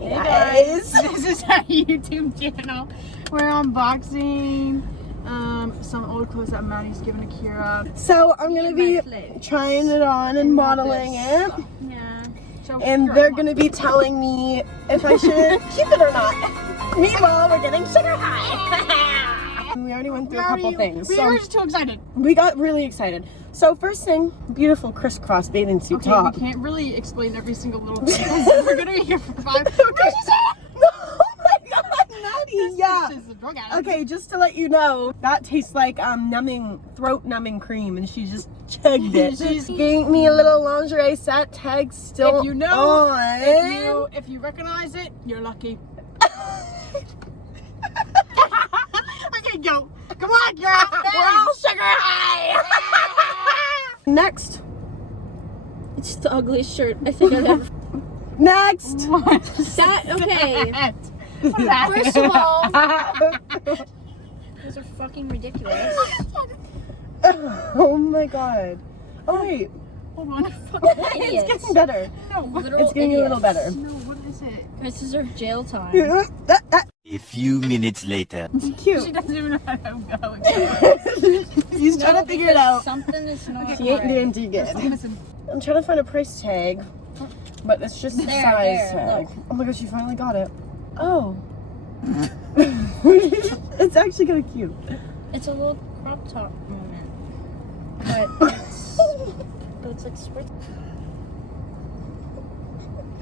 Hey guys, this is our YouTube channel. We're unboxing some old clothes that Maddie's given to Kira. So I'm gonna be trying it on and modeling it. Yeah. So And Kira, they're gonna be telling me if I should keep it or not. Meanwhile, we're getting sugar high. We already went through a couple things. We were just too excited. We got really excited. So first thing, beautiful crisscross bathing suit Okay, top. we can't really explain every single little thing. We're gonna be here for 5 Okay. No, oh my god, Maddie, yeah. This is a drug addict. Okay, just to let you know, that tastes like throat numbing cream, and she just chugged it. She's giving me a little lingerie set, tag still If you know, on. if you recognize it, you're lucky. Okay, go. Come on, girl. We're all sugar high. Next. It's the ugliest shirt I think I've ever. Next. What? That okay. What is that? First of all, those are fucking ridiculous. Oh my god. Oh wait, Hold on. it's Idiots. getting better. No, what? Literal It's getting a little idiots. better. No, what is it? Guys, this is our jail time. That A few minutes later. She cute. doesn't even know how to go. He's trying to figure it out. Something is not He ain't right. doing too good. Listen. I'm trying to find a price tag, but it's just a There, size there, tag. look. Oh my gosh, you finally got it. Oh. It's actually kind of cute. It's a little crop top moment, but it's like sport.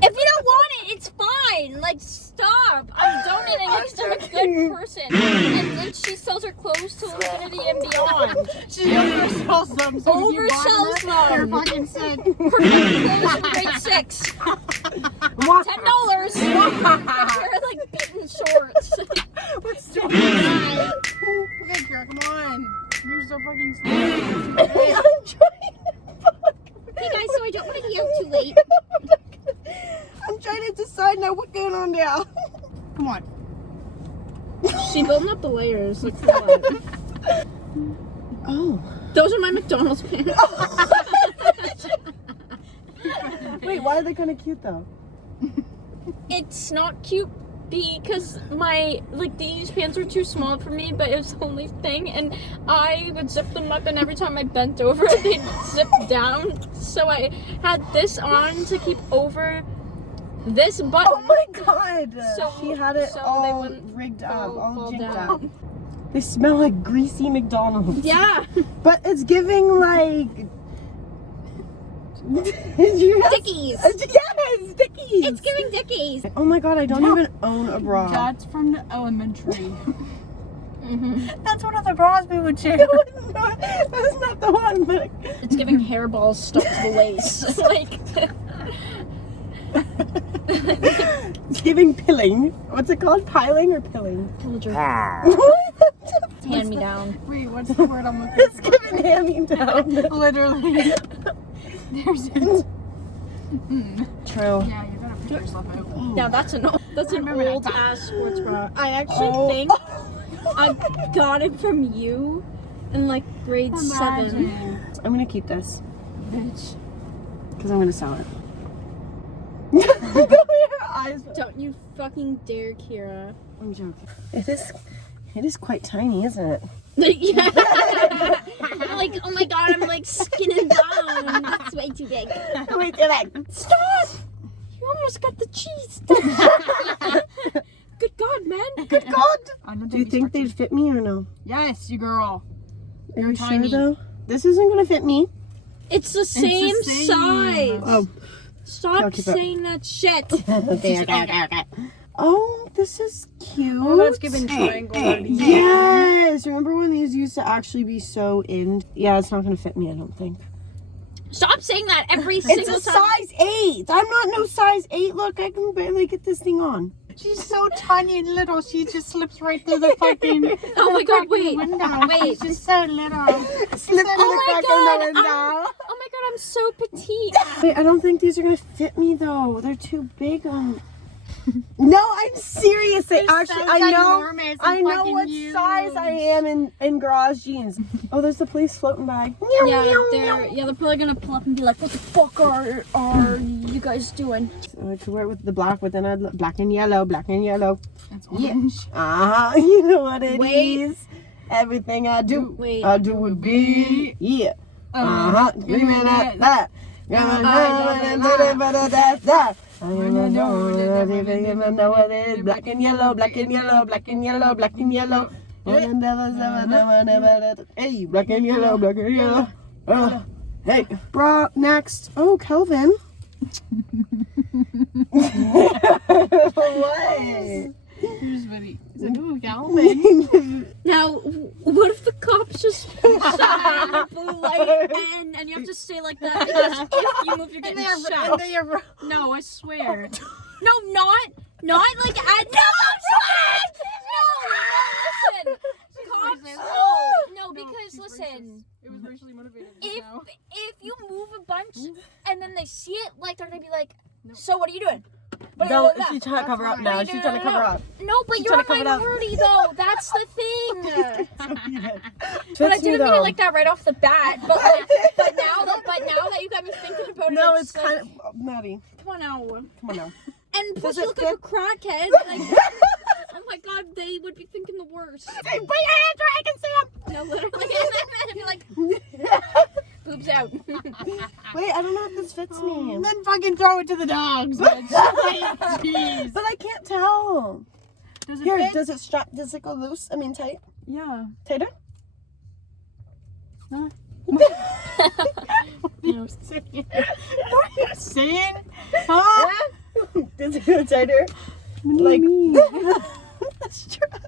If you don't want it, it's fine. Like, stop. I'm donating it because I'm a good person. And then she sells her clothes to infinity and beyond. She oversells them. So when you buy Oversells You're them. fucking sick. Her clothes from grade 6. $10. They're like beaten shorts. What's doing that? Okay, Kira, come on. You're so fucking stupid. I'm trying. Hey guys, so I don't want to be out too late. I'm trying to decide now what's going on now. Come on. She building up the layers. Like, for what? Oh. Those are my McDonald's pants. Wait, why are they kind of cute though? It's not cute because these pants were too small for me, but it was the only thing, and I would zip them up, and every time I bent over they'd zip down, so I had this on to keep over this button. Oh my god! So- She had it so they all wouldn't rigged up, fall all jinked down. up. They smell like greasy McDonald's. Yeah. But it's giving like... Dickies. Yes, Dickies! It's giving Dickies. Oh my god, I don't even own a bra. That's from the elementary. Mm-hmm. That's one of the bras we would share. That's not the one, but... It's giving hairballs stuck to the waist. Like, It's giving pilling. What's it called? Piling or pilling? pillager. What? Hand me down. Wait, what's the word I'm looking It's for? giving hand-me-down. Literally. There's it. True. Yeah, you're gonna pick yourself out. Now that's an remember that old time. ass sports bra. I actually Oh. think I got it from you in like grade 7. Imagine. I'm gonna keep this Bitch. because I'm gonna sell it. Her eyes. Don't you fucking dare, Kira. I'm joking. It is quite tiny, isn't it? Yeah. I'm like, oh my god, I'm like skinning down. That's way too big. Wait, you're like, Stop! You almost got the cheese. Good God, man. good God! I don't Do you think they'd fit me or no? Yes, you girl. Are You're you tiny. sure though? This isn't gonna fit me. It's the same same. size. Oh. Stop I'll keep it. saying that shit. Okay. Oh, this is cute. Oh, that's giving triangle. Yes! Remember when these used to actually be so in? Yeah, it's not gonna fit me, I don't think. Stop saying that every It's single a time. size 8! I'm not no size 8. Look, I can barely get this thing on. She's so tiny and little. She just slips right through the fucking. Oh my god, wait. Window. Wait. She's just so little. Slip Oh through the my crack god, in the I'm- window. Oh my god, I'm so petite. Wait, I don't think these are gonna fit me though. They're too big on. No, I'm serious. They They're actually, so I know. ginormous and I know fucking what huge. size I am in garage jeans. Oh, there's the police floating by. They're probably gonna pull up and be like, "What the fuck are you guys doing?" So I could wear it with the black, but then I'd look black and yellow, black and yellow. It's Yeah. orange. You know what it is. Wait. Everything I do, Wait. I do with be. Yeah. Screaming at that. I don't even know what it is. Black and yellow, black and yellow, black and yellow, black and yellow. Hey, black and yellow, black and yellow. Hey, bra, next. Oh, Kelvin. What? Here's what he said. Ooh, Calvin. Now, what if the cops just shine a blue light and you have to stay like that because if you move, you're getting shot? No, I swear. No, not like I. No, listen. Cops, no, because listen. It was racially motivated. If you move a bunch and then they see it, like they're gonna be like, so what are you doing? What are No, you doing she's trying to cover up now. She's trying to cover up. No, but She's you're trying a to cover it up. minority though. That's the thing. But I Fits me, didn't mean it though. like that right off the bat. But like, but now that you got me thinking about it, No, it's like, kind of Maddie. come on now. Come on now. And plus Does you it look like a crackhead. Like, oh my god, they would be thinking the worst. Hey, put your hands where I can see No, literally. And be like, them. boobs out. Wait, I don't know if this fits me. Then fucking throw it to the dogs. bitch. Jeez. But I can't tell. Does it Here, fit? does it strap? Does it go loose? I mean, tight? Yeah. Tighter? What are you saying? What are you saying? Huh? Does it go tighter? Like the strap.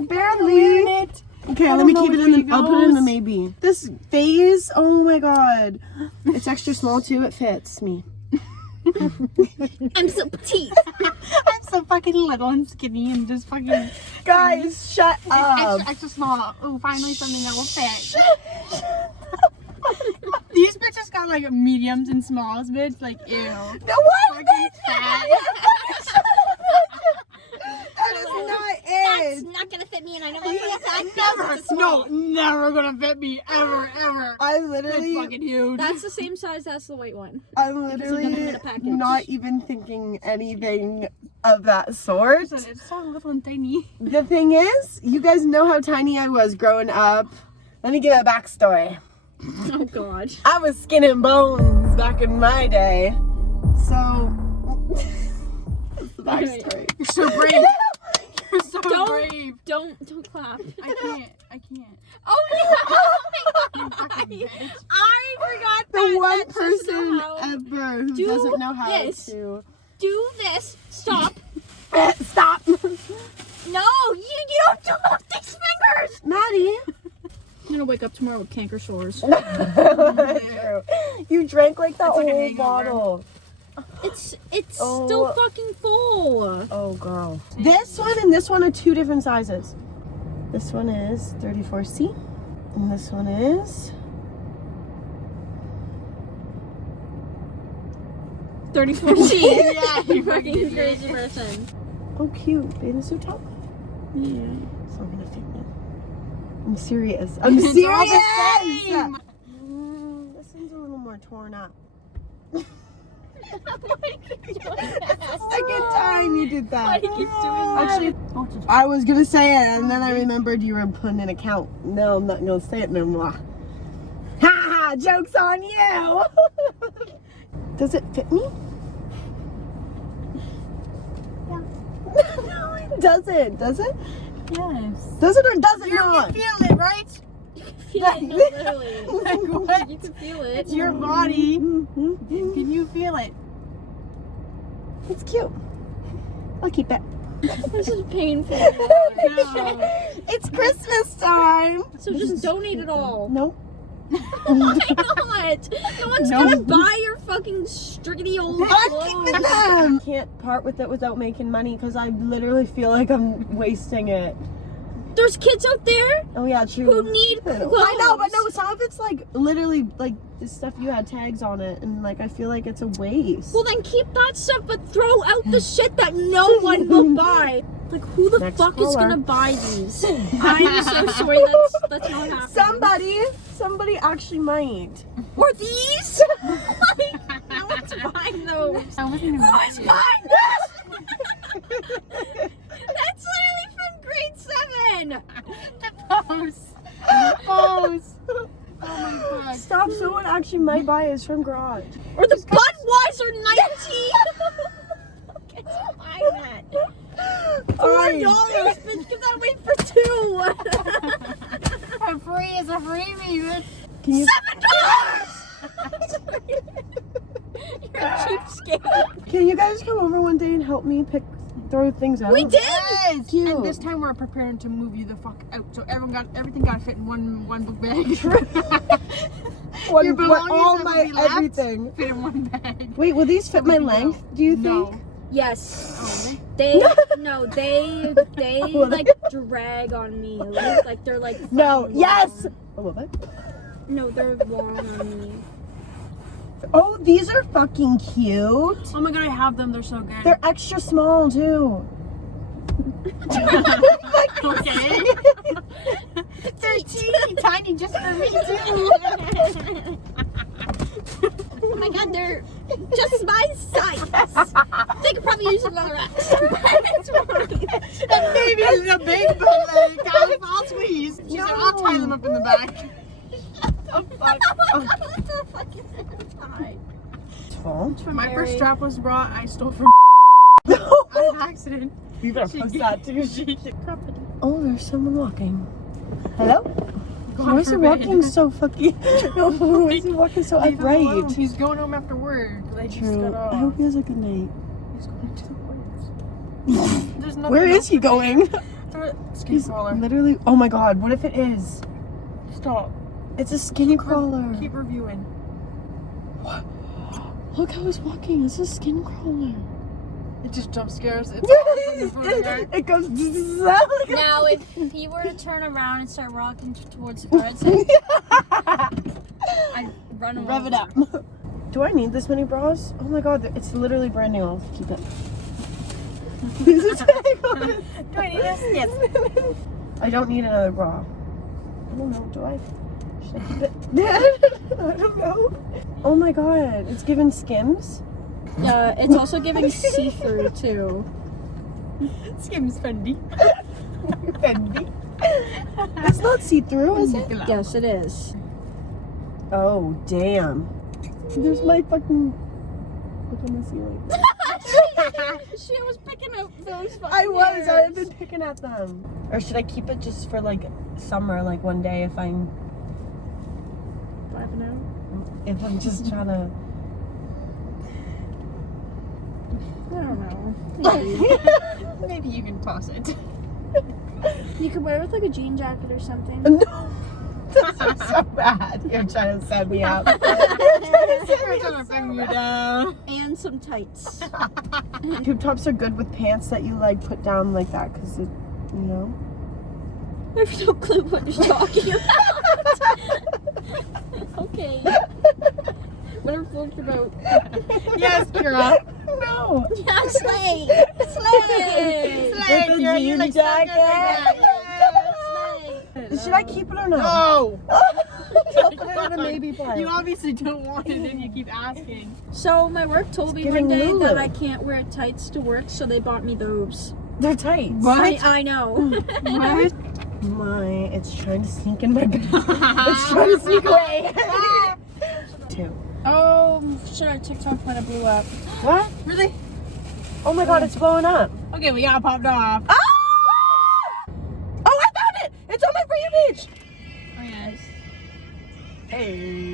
Barely. Okay, let me keep it in the. I'll put it in the maybe. This phase. Oh my god, it's extra small too. It fits me. I'm so petite. I'm so fucking little and skinny and just fucking Guys, shut up. extra small. Oh, finally something that will fit. These bitches got like mediums and smalls, bitch. Like, ew. No, what? Fucking fat. That is not That's it. not gonna fit me, and I know that's No, never gonna fit me ever, ever. I'm It's literally, fucking huge. That's the same size as the white one. I'm Because it doesn't literally fit a package. not even thinking anything of that sort. Listen, it's so little and tiny. The thing is, you guys know how tiny I was growing up. Let me give a backstory. Oh god. I was skin and bones back in my day. So, that's the backstory. You're so brave. You're so Don't- brave. Don't clap. I can't. I can't. Oh no! You fucking bitch. I forgot The that. one That's just person how- ever who Do doesn't know how this. to Do this. Stop. stop. No, you don't do these fingers. Maddie. I'm gonna wake up tomorrow with canker sores. True. You drank like that It's like a whole hangover. bottle. It's Oh. still fucking full. Oh, girl. This one and this one are two different sizes. This one is 34C, and this one is 34C. Yeah, you You fucking fucking idiot. crazy person. oh cute bathing suit top. Yeah. It's not gonna fit me. I'm serious. I'm It's all serious. the same. This one's a little more torn up. Second time you did Why that. do you keep doing that? Actually, I was gonna say it, and then I remembered you were putting an account. No, I'm not gonna say it no more. Ha ha! Joke's on you. Does it fit me? Yeah. No, it doesn't. Does it? Yes. Does it or does it You not? can feel it, right? Feel it, no, literally. Like what? You can feel it. It's your body. Mhm. Can you feel it? It's cute. I'll keep it. This is painful. No. It's Christmas time. So just donate it all. No. Why not? No one's No. gonna buy your fucking striggity old I'm clothes. keeping them. Can't part with it without making money because I literally feel like I'm wasting it. There's kids out there Oh yeah, true. who need I clothes. know, but no, some of it's like literally like this stuff you had tags on it, and like I feel like it's a waste. Well, then keep that stuff, but throw out the shit that no one will buy. Like, who the Next fuck is caller. gonna buy these? I'm so sorry, that's not happening. Somebody actually might. Or these? Like, no one's buying those. I wasn't even No one's buying this! That's literally from grade 7! Pose. Pose. Oh my god. Stop! Someone actually might buy it. It's from Garage. Or the Budweiser 19! Okay, so buy that. $4, bitch, give that away for 2! A free is a freebie, bitch. Can you $7! You're a cheapskate. can you guys come over one day and help me throw things out? We did! Yes. Cute. And this time we're preparing to move you the fuck out, so everything got to fit in one book bag. One, Your belongings all have to my be left. everything. Fit in one bag. Wait, will these fit my Everything length? else. Do you No. think? Yes. Oh, They Will they? like drag on me. Like they're like No. fucking Yes. long. Oh, will they? No, they're long on me. Oh, these are fucking cute. Oh my god, I have them. They're so good. They're extra small too. okay. They're teeny tiny just for me too. Oh my god, they're just my size. They could probably use another X. It's fine. And maybe a big but I'll squeeze. She said, I'll tie them up in the back. What the fuck is it? Tie. Tall. My first Mary. strapless bra I stole from on accident. You better She post gave- that too. She Oh, there's someone walking. Hello? God Why is he forbid. walking so fucking? No, why is he walking so Leave him alone. upright? He's going home after work. Like, just True. got off. I hope he has a good night. He's going to the woods. There's nothing Where else is he to do. going? Skin He's crawler. literally. Oh my god! What if it is? Stop. It's a skin crawler. Keep reviewing. Look how he's walking. It's a skin crawler. It just jump scares. It's awesome in front of your- it goes. Now, if he were to turn around and start walking towards the guards, I'd run him Rev it over. up. Do I need this many bras? Oh my god, it's literally brand new. I'll keep it. Do I need this? Yes. I don't need another bra. I don't know. Do I? Should I keep it? I don't know. Oh my god, it's given Skims. It's also giving see-through too. Skims Fendi. Fendi. It's not see-through, is it? Yes, it is. Oh damn. There's my fucking. Look on the ceiling. She was picking up those fucking I've been picking at them. Or should I keep it just for like summer, like one day if I'm just trying to. I don't know. Maybe you can toss it. You could wear it with like a jean jacket or something. No. This is so bad. You're trying to set me up. We're trying to bring you down. And some tights. Tube tops are good with pants that you like put down like that because it, you know. I have no clue what you're talking about. Okay. Whatever floats your boat. Yes, Kira. No. Yeah, slay! Slay! With the Kira, you jean look so good jacket. like that. Slay! Should I keep it or not? No. I'll put it in a baby pile. You obviously don't want it and you keep asking. So my work told me giving one day Lulu. that I can't wear tights to work, so they bought me those. They're tight. I know. What? It's trying to sneak in my bag. It's trying to sneak away. Two. Oh, shit, our TikTok might have blew up. What? Really? Oh my god, it's blowing up. Okay, we got popped off. Ah! Oh, I found it! It's on my For You page! Oh, yes. Hey.